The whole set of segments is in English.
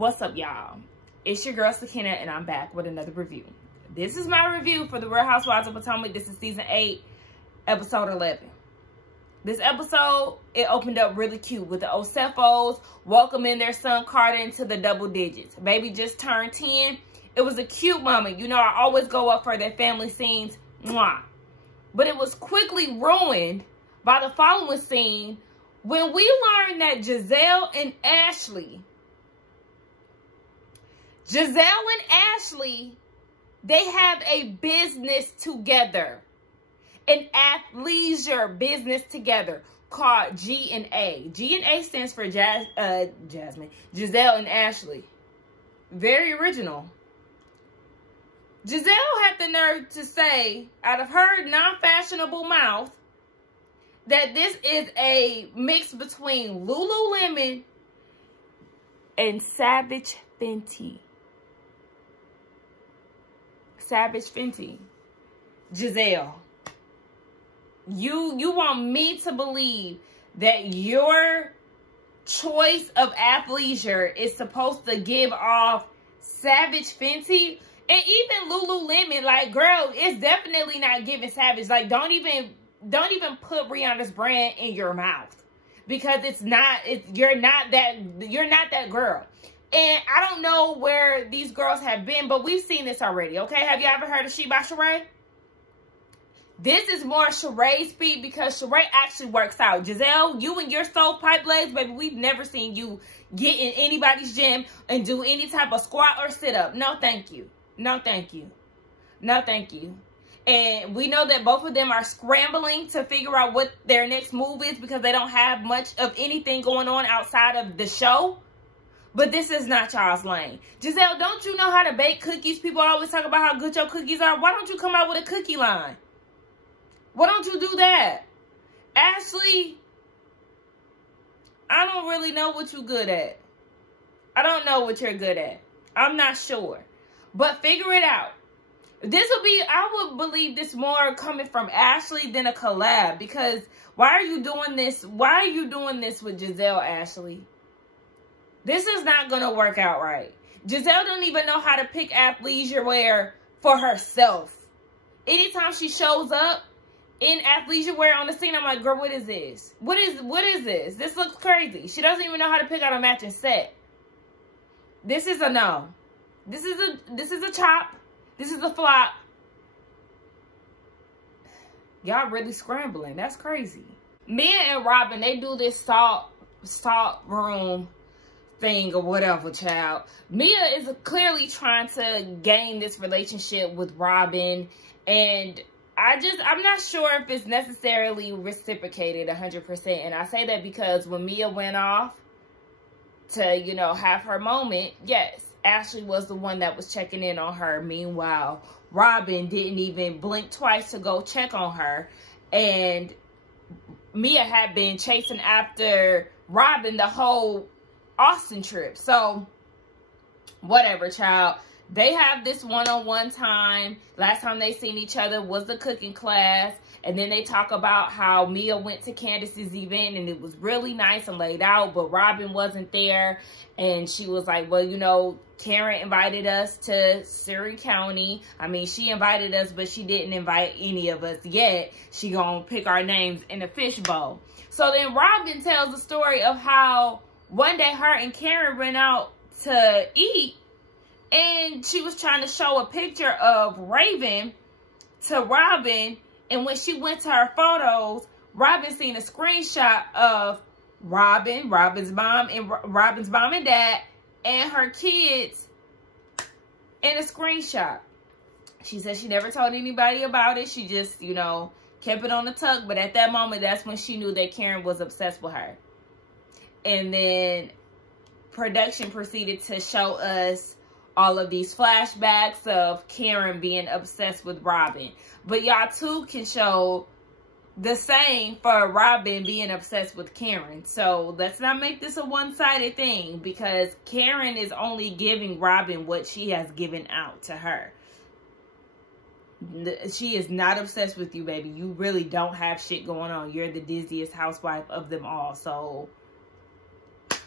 What's up, y'all? It's your girl Sakina, and I'm back with another review. This is my review for the Real Housewives of Potomac. This is season 8, episode 11. This episode, it opened up really cute with the Osefos welcoming their son Carter into the double digits. Baby just turned 10. It was a cute moment. You know, I always go up for their family scenes. Mwah. But it was quickly ruined by the following scene when we learned that Giselle and Ashley, they have a business together. An athleisure business together called G&A. G&A stands for Jasmine, Giselle and Ashley. Very original. Giselle had the nerve to say out of her non-fashionable mouth that this is a mix between Lululemon and Savage Fenty. Savage Fenty. Giselle, you want me to believe that your choice of athleisure is supposed to give off Savage Fenty? And even Lululemon, like, girl, it's definitely not giving Savage. Like, don't even put Rihanna's brand in your mouth, because you're not that girl. And I don't know where these girls have been, but we've seen this already, okay? Have you ever heard of She by Sheree? This is more Sheree speed, because Sheree actually works out. Giselle, you and your soul pipe legs, baby, we've never seen you get in anybody's gym and do any type of squat or sit-up. No, thank you. No, thank you. No, thank you. And we know that both of them are scrambling to figure out what their next move is, because they don't have much of anything going on outside of the show. But this is not y'all's lane. Giselle, don't you know how to bake cookies? People always talk about how good your cookies are. Why don't you come out with a cookie line? Why don't you do that? Ashley, I don't really know what you're good at. I don't know what you're good at. I'm not sure. But figure it out. I would believe this more coming from Ashley than a collab. Because why are you doing this? Why are you doing this with Giselle, Ashley? This is not going to work out right. Giselle don't even know how to pick athleisure wear for herself. Anytime she shows up in athleisure wear on the scene, I'm like, girl, what is this? What is this? This looks crazy. She doesn't even know how to pick out a matching set. This is a no. This is a chop. This is a flop. Y'all really scrambling. That's crazy. Mia and Robin, they do this salt room thing or whatever, child. Mia is clearly trying to gain this relationship with Robin, and I'm not sure if it's necessarily reciprocated 100%. And I say that because when Mia went off to, you know, have her moment, yes, Ashley was the one that was checking in on her. Meanwhile, Robin didn't even blink twice to go check on her. And Mia had been chasing after Robin the whole Austin trip. So, whatever, child. They have this one-on-one time. Last time they seen each other was the cooking class. And then they talk about how Mia went to Candace's event and it was really nice and laid out, but Robin wasn't there. And she was like, well, you know, Karen invited us to Surrey County. I mean, she invited us, but she didn't invite any of us yet. She gonna pick our names in a fishbowl. So then Robin tells the story of how one day her and Karen went out to eat, and she was trying to show a picture of Raven to Robin. And when she went to her photos, Robin seen a screenshot of Robin's mom and dad, and her kids in a screenshot. She said she never told anybody about it. She just, you know, kept it on the tuck. But at that moment, that's when she knew that Karen was obsessed with her. And then production proceeded to show us all of these flashbacks of Karen being obsessed with Robin. But y'all too can show the same for Robin being obsessed with Karen. So let's not make this a one-sided thing, because Karen is only giving Robin what she has given out to her. She is not obsessed with you, baby. You really don't have shit going on. You're the dizziest housewife of them all. So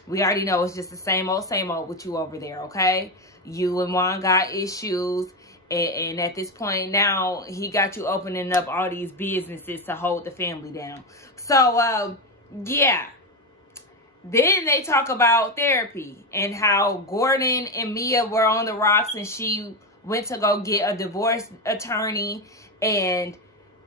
We already know it's just the same old with you over there, okay? You and Juan got issues. And at this point now, he got you opening up all these businesses to hold the family down. So, yeah. Then they talk about therapy and how Gordon and Mia were on the rocks and she went to go get a divorce attorney. And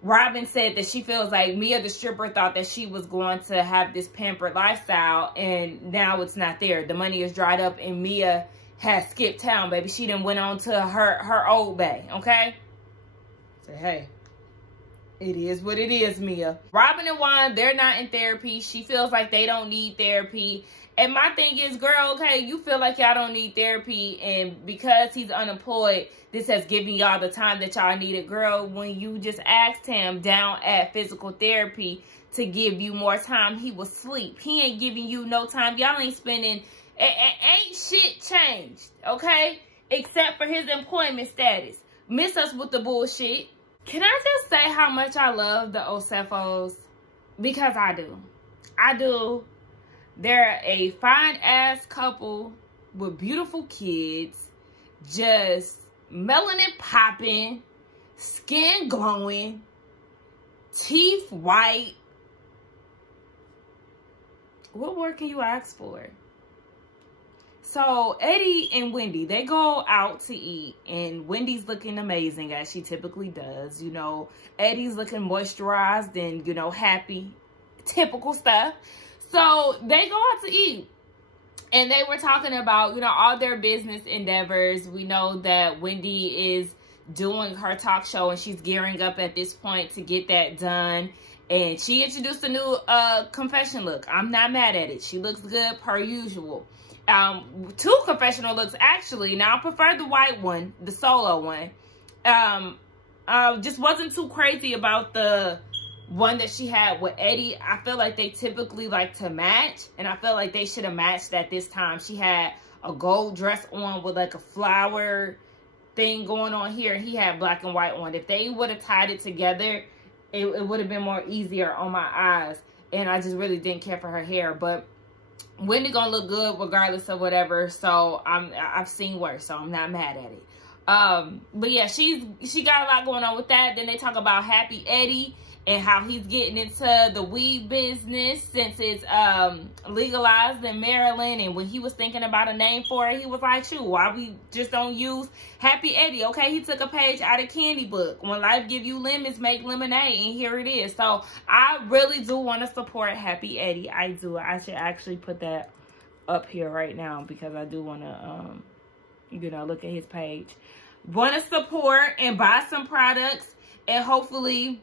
Robin said that she feels like Mia the stripper thought that she was going to have this pampered lifestyle, and now it's not there. The money is dried up and Mia has skipped town, baby. She done went on to her old bae, okay? Say, hey, it is what it is, Mia. Robin and Juan, they're not in therapy. She feels like they don't need therapy. And my thing is, girl, okay, you feel like y'all don't need therapy, and because he's unemployed, this has given y'all the time that y'all needed. Girl, when you just asked him down at physical therapy to give you more time, he was asleep. He ain't giving you no time. Y'all ain't spending, ain't shit changed, okay? Except for his employment status. Miss us with the bullshit. Can I just say how much I love the Osefos? Because I do. I do. They're a fine-ass couple with beautiful kids, just melanin popping, skin glowing, teeth white. What more can you ask for? So Eddie and Wendy, they go out to eat, and Wendy's looking amazing as she typically does. You know, Eddie's looking moisturized and, you know, happy. Typical stuff. So they go out to eat, and they were talking about, you know, all their business endeavors. We know that Wendy is doing her talk show, and she's gearing up at this point to get that done. And she introduced a new confession look. I'm not mad at it. She looks good per usual. 2 confessional looks, actually. Now, I prefer the white one, the solo one. Just wasn't too crazy about the one that she had with Eddie. I feel like they typically like to match, and I feel like they should have matched at this time. She had a gold dress on with like a flower thing going on here, and he had black and white on. If they would have tied it together, it would have been more easier on my eyes, and I just really didn't care for her hair. But Wendy gonna look good regardless of whatever, so I've seen worse, so I'm not mad at it. But yeah, she got a lot going on with that. Then they talk about Happy Eddie and how he's getting into the weed business since it's legalized in Maryland. And when he was thinking about a name for it, he was like, shoot, why we just don't use Happy Eddie? Okay, he took a page out of Candy Book. When life give you lemons, make lemonade. And here it is. So I really do want to support Happy Eddie. I do. I should actually put that up here right now because I do want to, you know, look at his page. Want to support and buy some products, and hopefully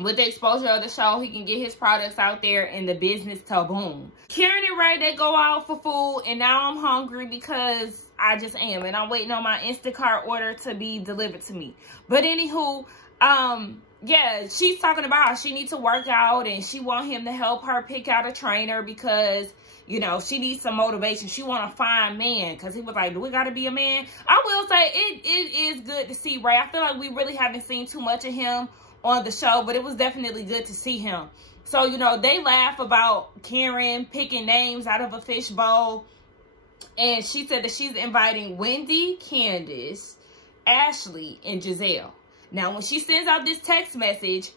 with the exposure of the show, he can get his products out there and the business to boom. Karen and Ray, they go out for food, and now I'm hungry because I just am. And I'm waiting on my Instacart order to be delivered to me. But anywho, yeah, she's talking about how she needs to work out, and she want him to help her pick out a trainer because, you know, she needs some motivation. She want a fine man, because he was like, do we got to be a man? I will say it is good to see Ray. I feel like we really haven't seen too much of him on the show, but it was definitely good to see him. So, you know, they laugh about Karen picking names out of a fishbowl, and she said that she's inviting Wendy, Candace, Ashley, and Giselle. Now, when she sends out this text message,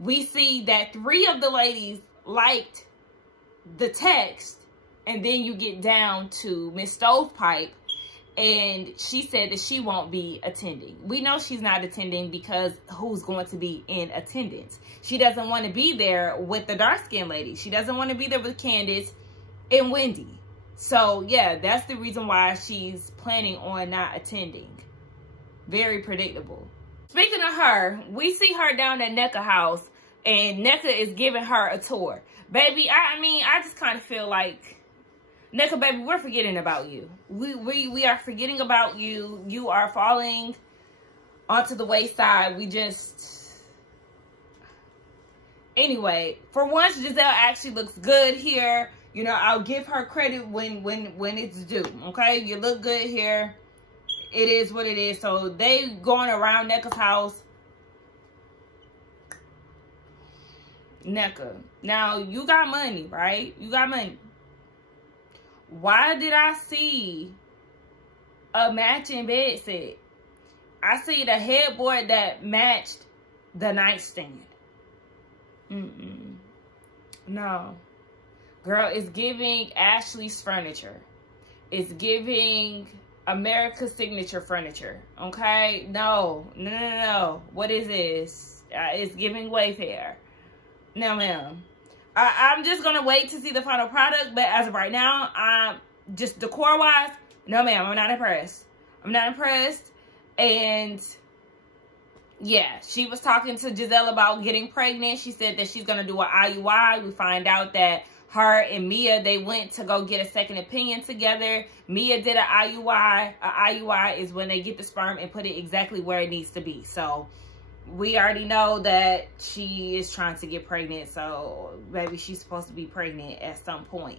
we see that 3 of the ladies liked the text, and then you get down to Miss Stovepipe, and she said that she won't be attending. We know she's not attending because who's going to be in attendance? She doesn't want to be there with the dark-skinned lady. She doesn't want to be there with Candace and Wendy. So, yeah, that's the reason why she's planning on not attending. Very predictable. Speaking of her, we see her down at NECA house, and NECA is giving her a tour. Baby, I mean, I just kind of feel like, NECA, baby, we're forgetting about you. We are forgetting about you. You are falling onto the wayside. We just... Anyway, for once, Giselle actually looks good here. You know, I'll give her credit when it's due, okay? You look good here. It is what it is. So, they going around NECA's house. NECA. Now, you got money, right? You got money. why did I see a matching bed set? I see the headboard that matched the nightstand. No. Girl, it's giving Ashley's furniture. It's giving America's Signature furniture. Okay? No. What is this? It's giving Wayfair. No, ma'am. I'm just going to wait to see the final product. But as of right now, I'm just decor-wise, no, ma'am. I'm not impressed. I'm not impressed. And yeah, she was talking to Giselle about getting pregnant. She said that she's going to do an IUI. We find out that her and Mia, they went to go get a second opinion together. Mia did an IUI. An IUI is when they get the sperm and put it exactly where it needs to be. So we already know that she is trying to get pregnant. So maybe she's supposed to be pregnant at some point.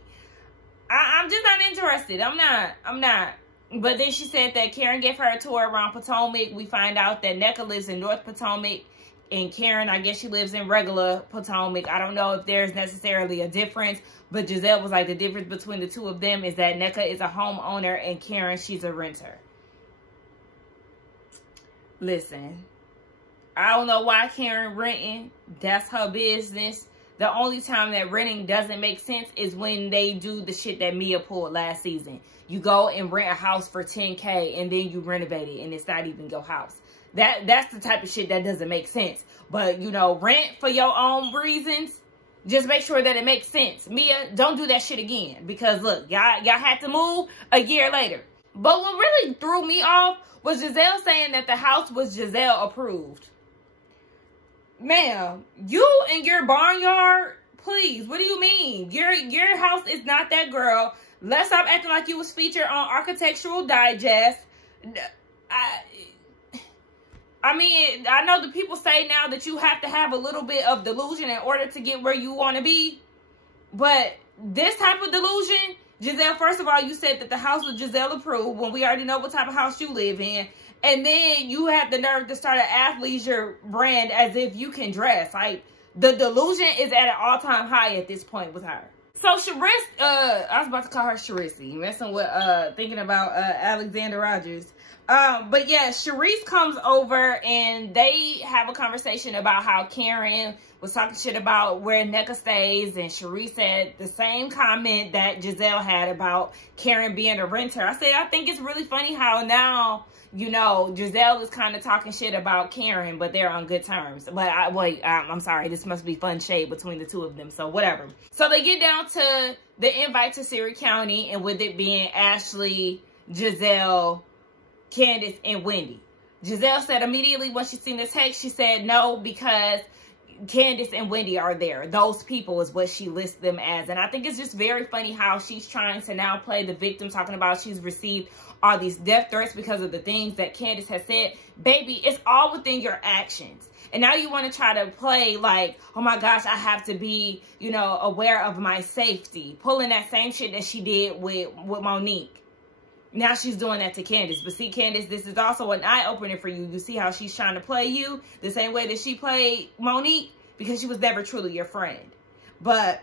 I'm just not interested. I'm not. But then she said that Karen gave her a tour around Potomac. We find out that Nneka lives in North Potomac. And Karen, I guess she lives in regular Potomac. I don't know if there's necessarily a difference. But Giselle was like, the difference between the two of them is that Nneka is a homeowner and Karen, she's a renter. Listen, I don't know why Karen renting. That's her business. The only time that renting doesn't make sense is when they do the shit that Mia pulled last season. You go and rent a house for $10K and then you renovate it and it's not even your house. That's the type of shit that doesn't make sense. But, you know, rent for your own reasons. Just make sure that it makes sense. Mia, don't do that shit again. Because, look, y'all had to move a year later. But what really threw me off was Giselle saying that the house was Giselle approved. Ma'am, you and your barnyard, please, what do you mean? Your house is not that girl. Let's stop acting like you was featured on Architectural Digest. I mean, I know the people say now that you have to have a little bit of delusion in order to get where you want to be. But this type of delusion, Giselle, first of all, you said that the house was Giselle approved when we already know what type of house you live in. And then you have the nerve to start an athleisure brand as if you can dress. Like, the delusion is at an all-time high at this point with her. So, Charisse, I was about to call her Charisse, messing with, thinking about Alexander Rogers. But yeah, Charisse comes over and they have a conversation about how Karen was talking shit about where Nneka stays. And Charisse said the same comment that Giselle had about Karen being a renter. I said, I think it's really funny how now, you know, Giselle is kind of talking shit about Karen, but they're on good terms. But I'm sorry, this must be fun shade between the two of them. So whatever. So they get down to the invite to Surry County, and with it being Ashley, Giselle, Candace, and Wendy. Giselle said immediately when she seen the text, she said no, because Candace and Wendy are there. Those people is what she lists them as. And I think it's just very funny how she's trying to now play the victim, talking about she's received all these death threats because of the things that Candace has said. Baby, it's all within your actions. And now you want to try to play like, oh my gosh, I have to be, you know, aware of my safety. Pulling that same shit that she did with Monique. Now she's doing that to Candace. But see, Candace, this is also an eye-opener for you. You see how she's trying to play you the same way that she played Monique? Because she was never truly your friend. But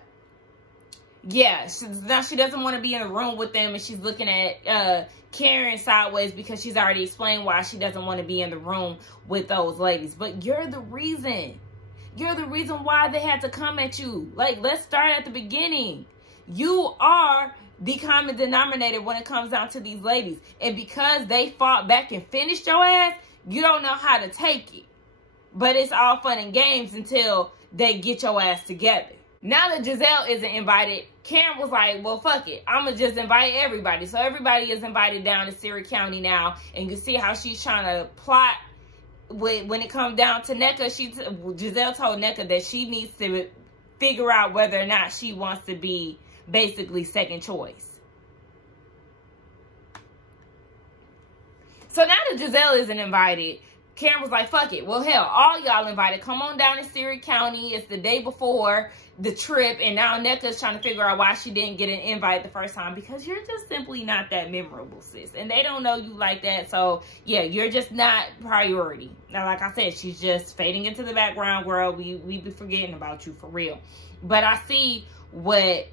yeah, now she doesn't want to be in a room with them, and she's looking at Karen sideways because she's already explained why she doesn't want to be in the room with those ladies. But you're the reason. You're the reason why they had to come at you. Like, let's start at the beginning. You are the common denominator when it comes down to these ladies. And because they fought back and finished your ass, you don't know how to take it. But it's all fun and games until they get your ass together. Now that Giselle isn't invited, Karen was like, well, fuck it. I'm going to just invite everybody. So everybody is invited down to Surry County now. And you see how she's trying to plot when it comes down to Nneka. Giselle told Nneka that she needs to figure out whether or not she wants to be basically second choice. So now that Giselle isn't invited, Karen was like, fuck it. Well, hell, all y'all invited. Come on down to Surry County. It's the day before the trip. And now Nneka's trying to figure out why she didn't get an invite the first time. Because you're just simply not that memorable, sis. And they don't know you like that. So, yeah, you're just not priority. Now, like I said, she's just fading into the background, girl. We be forgetting about you for real. But I see what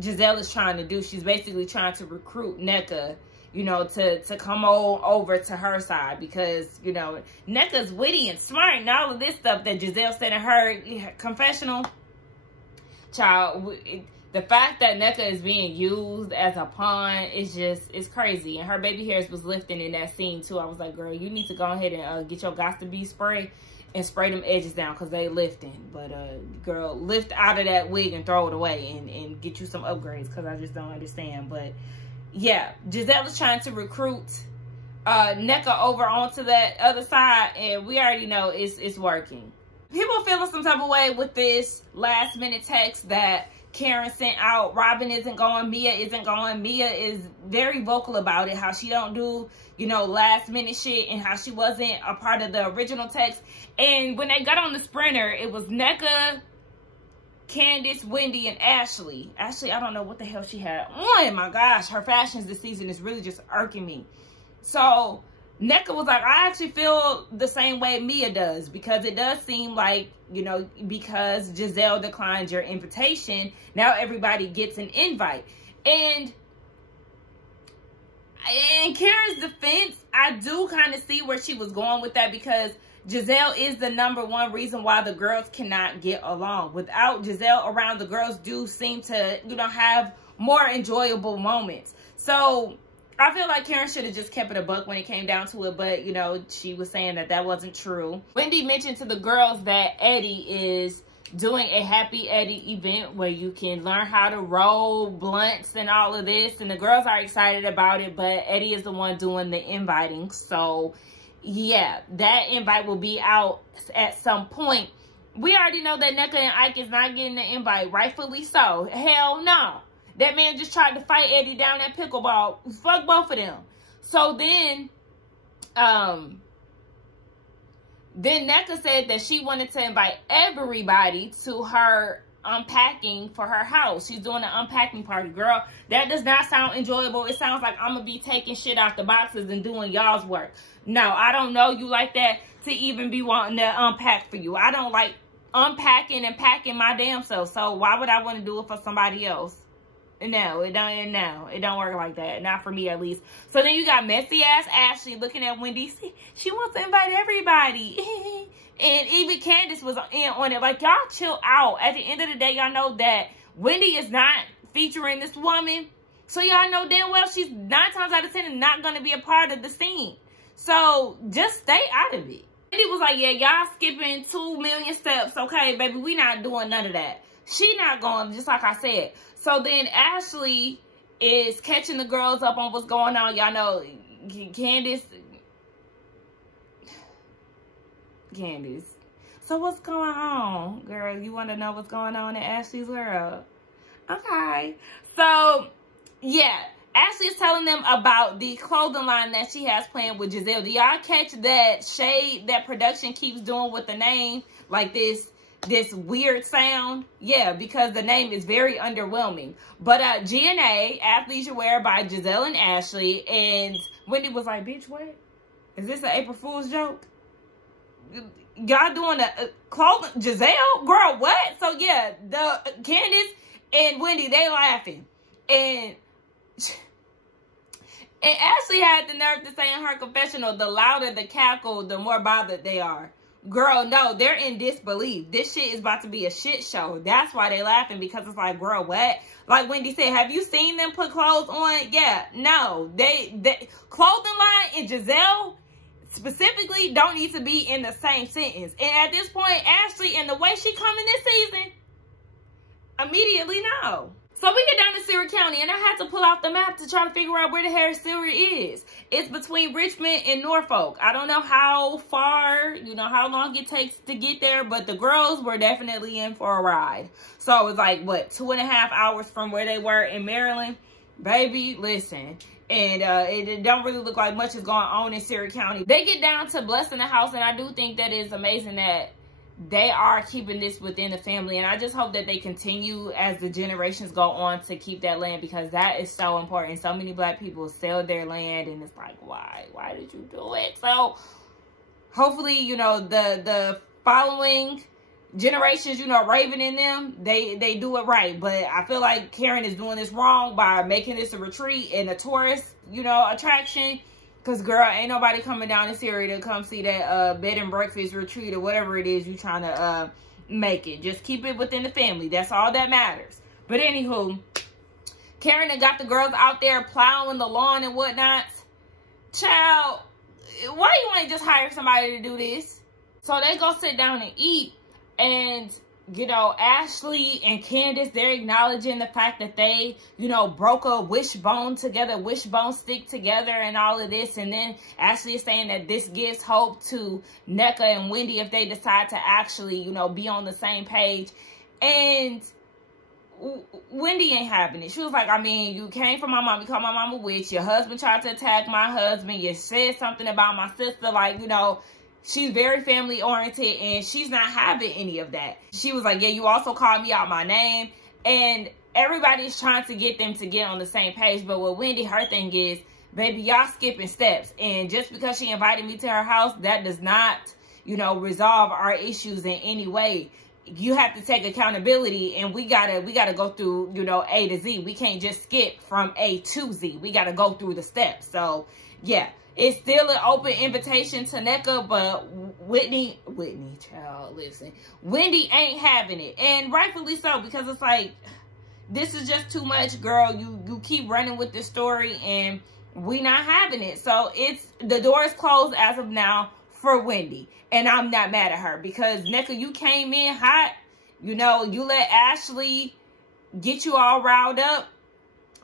Giselle is trying to do. She's basically trying to recruit Nneka, you know, to come over to her side, because, you know, Nneka's witty and smart and all of this stuff that Giselle said in her confessional. Child, the fact that Nneka is being used as a pawn is just, it's crazy. And her baby hairs was lifting in that scene too. I was like, girl, you need to go ahead and get your Got to Be spray and spray them edges down, because they lifting. But girl, lift out of that wig and throw it away and get you some upgrades, because I just don't understand. But yeah, Giselle is trying to recruit Nneka over onto that other side, and we already know it's working. People feeling some type of way with this last minute text that Karen sent out. Robin isn't going, Mia isn't going. Mia is very vocal about it, how she don't do, you know, last minute shit, and how she wasn't a part of the original text. And when they got on the sprinter, it was Nneka, Candace, Wendy, and Ashley. Ashley, I don't know what the hell she had on. My gosh, her fashions this season is really just irking me. So Nneka was like, I actually feel the same way Mia does, because it does seem like, you know, because Giselle declined your invitation, now everybody gets an invite. And in Karen's defense, I do kind of see where she was going with that, because Giselle is the #1 reason why the girls cannot get along. Without Giselle around, the girls do seem to, you know, have more enjoyable moments. So I feel like Karen should have just kept it a buck when it came down to it, but, you know, she was saying that that wasn't true. Wendy mentioned to the girls that Eddie is doing a Happy Eddie event where you can learn how to roll blunts and all of this, and the girls are excited about it, but Eddie is the one doing the inviting. So yeah, that invite will be out at some point. We already know that Nneka and Ike is not getting the invite, rightfully so. Hell no. That man just tried to fight Eddie down at pickleball. Fuck both of them. So then Nneka said that she wanted to invite everybody to her unpacking for her house. She's doing an unpacking party. Girl, that does not sound enjoyable. It sounds like I'm going to be taking shit out the boxes and doing y'all's work. No, I don't know you like that to even be wanting to unpack for you. I don't like unpacking and packing my damn self. So why would I want to do it for somebody else? No, it don't work like that. Not for me, at least. So then you got messy ass Ashley looking at Wendy. She wants to invite everybody. And even Candace was in on it. Like, y'all chill out. At the end of the day, y'all know that Wendy is not featuring this woman. So y'all know damn well she's 9 times out of 10 not going to be a part of the scene. So just stay out of it. Wendy was like, yeah, y'all skipping 2 million steps. Okay, baby, we not doing none of that. She not going, just like I said. So then Ashley is catching the girls up on what's going on. Y'all know Candace. So what's going on, girl? You want to know what's going on in Ashley's world? Okay. So, yeah. Ashley is telling them about the clothing line that she has planned with Giselle. Do y'all catch that shade that production keeps doing with the name? Like this weird sound? Yeah, because the name is very underwhelming. But G&A, Athleisure Wear by Giselle and Ashley. And Wendy was like, bitch, what? Is this an April Fool's joke? Y'all doing a clothing? Giselle? Girl, what? So yeah, the Candace and Wendy, they laughing. And Ashley had the nerve to say in her confessional, the louder the cackle, the more bothered they are. Girl, no, they're in disbelief. This shit is about to be a shit show. That's why they laughing, because it's like, girl, what? Like Wendy said, have you seen them put clothes on? Yeah, no. They clothing line and Giselle specifically don't need to be in the same sentence. And at this point, Ashley, and the way she coming this season, immediately no. So we get down to Surrey County, and I had to pull out the map to try to figure out where the hell Surrey is. It's between Richmond and Norfolk. I don't know how far, you know, how long it takes to get there, but the girls were definitely in for a ride. So it was like, what, 2.5 hours from where they were in Maryland? Baby, listen. And it don't really look like much is going on in Surrey County. They get down to blessing the house, and I do think that it's amazing that they are keeping this within the family. And I just hope that they continue as the generations go on to keep that land, because that is so important. So many black people sell their land, and it's like, why did you do it? So hopefully, you know, the following generations, you know, Raven and them, they do it right. But I feel like Karen is doing this wrong by making this a retreat and a tourist, you know, attraction. Because, girl, ain't nobody coming down this area to come see that bed and breakfast retreat or whatever it is you trying to make it. Just keep it within the family. That's all that matters. But anywho, Karen that got the girls out there plowing the lawn and whatnot. Child, why you ain't just hire somebody to do this? So they go sit down and eat. And, you know, Ashley and Candace, they're acknowledging the fact that they, you know, broke a wishbone together, wishbone stick together and all of this. And then Ashley is saying that this gives hope to NECA and Wendy if they decide to actually, you know, be on the same page. And Wendy ain't having it. She was like, I mean, you came from my mom, you called my mom a witch, your husband tried to attack my husband, you said something about my sister, like, you know, she's very family oriented and she's not having any of that. She was like, yeah, you also called me out my name. And everybody's trying to get them to get on the same page. But with Wendy, her thing is, baby, y'all skipping steps. And just because she invited me to her house, that does not, you know, resolve our issues in any way. You have to take accountability, and we gotta go through, you know, A to Z. We can't just skip from A to Z. We gotta go through the steps. So yeah, it's still an open invitation to NECA, but Whitney, child, listen, Wendy ain't having it, and rightfully so, because it's like, this is just too much, girl. You keep running with this story, and we not having it. So it's, the door is closed as of now for Wendy. And I'm not mad at her, because NECA, you came in hot. You know, you let Ashley get you all riled up.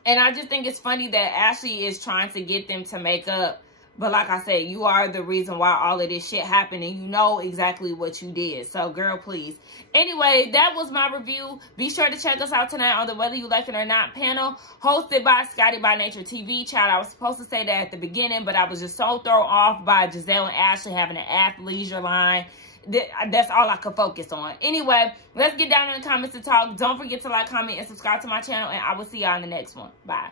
And I just think it's funny that Ashley is trying to get them to make up. But like I said, you are the reason why all of this shit happened. And you know exactly what you did. So, girl, please. Anyway, that was my review. Be sure to check us out tonight on the Whether You Like It or Not panel. Hosted by Scotty by Nature TV. Child, I was supposed to say that at the beginning, but I was just so thrown off by Giselle and Ashley having an athleisure line. That's all I could focus on. Anyway, let's get down in the comments to talk. Don't forget to like, comment, and subscribe to my channel. And I will see y'all in the next one. Bye.